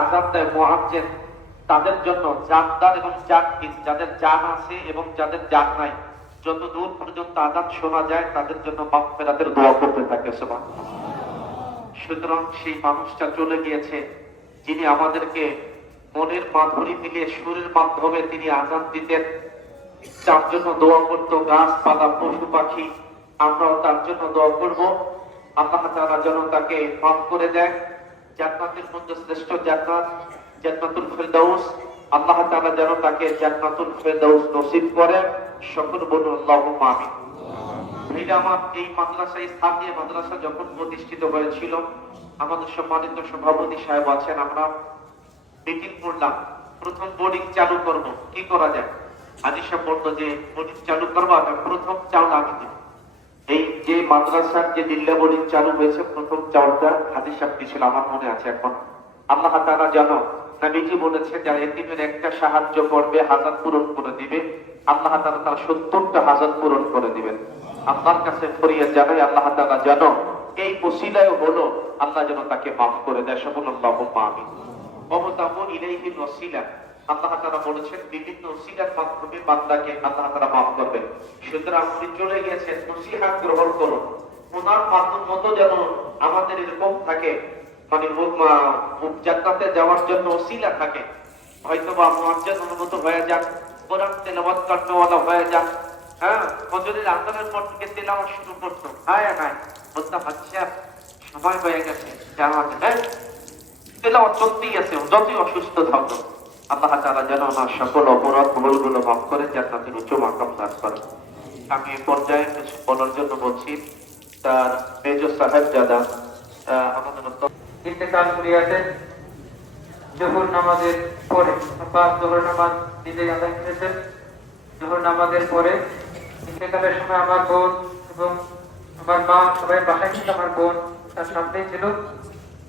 আযান দেয় মুয়াজ্জিন, তাদের জন্য জানদার এবং জাকির, যাদের জান আছে এবং যাদের জান নাই, যত দূর পর্যন্ত আযান শোনা যায় তাদের জন্য মাগফিরাতের দোয়া করতে থাকে। সুবহানাল্লাহ। সুতরাং সেই মানুষটা চলে গিয়েছে যিনি আমাদেরকে মনের মাধুরী মিলিয়ে সুরের মাধ্যমে তিনি আযান দিতেন, তার জন্য দোয়া করতো গাছপালা পশু পাখি। আমরাও তার জন্য দোয়া করব, আল্লাহ তাআলা যেন তাকে মাফ করে দেন। জান্নাতের মধ্যে শ্রেষ্ঠ জান্নাত জান্নাতুল ফেরদাউস, আল্লাহ তাআলা যেন তাকে জান্নাতুল ফেরদাউস নসিব করে। সকল বলুন আল্লাহুম্মা আমিন। আমার এই মাদ্রাসা, স্থানীয় মাদ্রাসা যখন প্রতিষ্ঠিত হয়েছিল, আমাদের সম্মানিত সভাপতি সাহেব আছেন, আমরা মিটিং করলাম, প্রথম বোর্ডিং চালু করব, কি করা যায়? হাজী সাহেব বলতো যে বোর্ডিং চালু করবো, প্রথম চাউল আমি দিব। এই যে মাদ্রাসার যে দিল্লা বোর্ডিং চালু হয়েছে, প্রথম চাউলটা হাজী সাহেব দিয়েছিল, আমার মনে আছে এখন। আল্লাহ তাআলা জানো, নবীজি বলেছে যারা এতিমের একটা সাহায্য করবে হাজার পূরণ করে দিবে, আল্লাহ তাআলা তার 70টা হাজার পূরণ করে দিবেন। আল্লাহর কাছে ফরিয়াদ জানাই, আল্লাহ তাআলা জানো এই ওসিলায় হলো, আল্লাহ যেন তাকে মাফ করে দেয়। সকল আল্লাহুম্মা আমিন। ওয়াবতাগু ইলাইহিল ওয়াসিলা, আল্লাহ তাআলা বলেছেন বিভিন্ন ওসিলার মাধ্যমে বান্দাকে আল্লাহ তাআলা মাফ করবেন। সুতরাং আপনি চলে গেছেন, নসিহত গ্রহণ করুন, ওনার মাধ্যম মতো যেন আমাদের এরকম থাকে, মানে জান্নাতে যাওয়ার জন্য ওসিলা থাকে। হয়তোবা মুয়াজ্জিন অনুমত হয়ে যান, কোরআন তেলাওয়াত করনেওয়ালা হয়ে যান। হ্যাঁ, ফজরের আযানের পর থেকে তেলাওয়াত শুরু করতো, হায় হায় বলতাম আচ্ছা সময় হয়ে গেছে জামাত, হ্যাঁ তেলাওয়াত চলতেই আছে, যতই অসুস্থ থাকতো। আল্লাহ তাআলা যেন আমার সকল অপরাধ ভুলগুলো মাফ করে জান্নাতের উচ্চ মাকাম দান করেন। আমি এই পর্যায়ে কিছু বলার জন্য বলছি, তার মেজর সাহেবজাদা আমাদের ইন্তেকাল করিয়াছেন জোহর নামাজের পরে, অর্থাৎ জোহর নামাজ নিজেই আদায় করেছেন। জোহর নামাজের পরে ইন্তেকালের সময় আমার বোন এবং আমার মা সবাই বাসায় ছিল, আমার বোন তার সামনেই ছিল।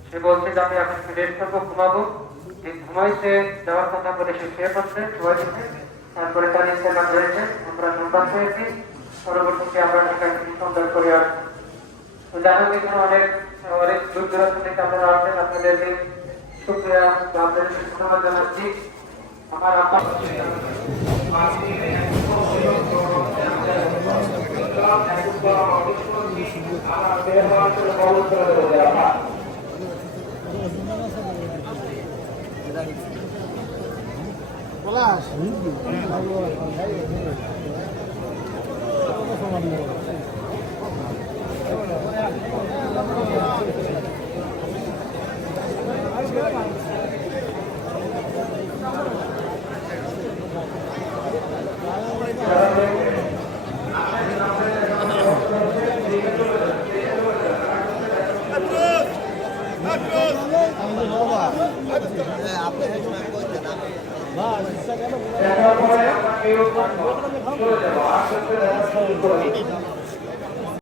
সে বলছে যে আমি এখন রেস্ট করবো, ঘুমাবো। ঘুমাইতে যাওয়ার কথা বলে সে শুয়ে পড়ছে, শোয়া দিচ্ছে। তারপরে তার ইন্তেকাল হয়েছে, আমরা সংবাদ পেয়েছি। পরবর্তীতে আমরা তাকে সংবাদ করে আসছি। তো জানো এখানে অনেক অনেক দূর দূরান্ত থেকে আপনারা আসেন, আপনাদেরকে শুকরিয়া বা আপনাদেরকে ধন্যবাদ জানাচ্ছি। আমার আব্বা আপনার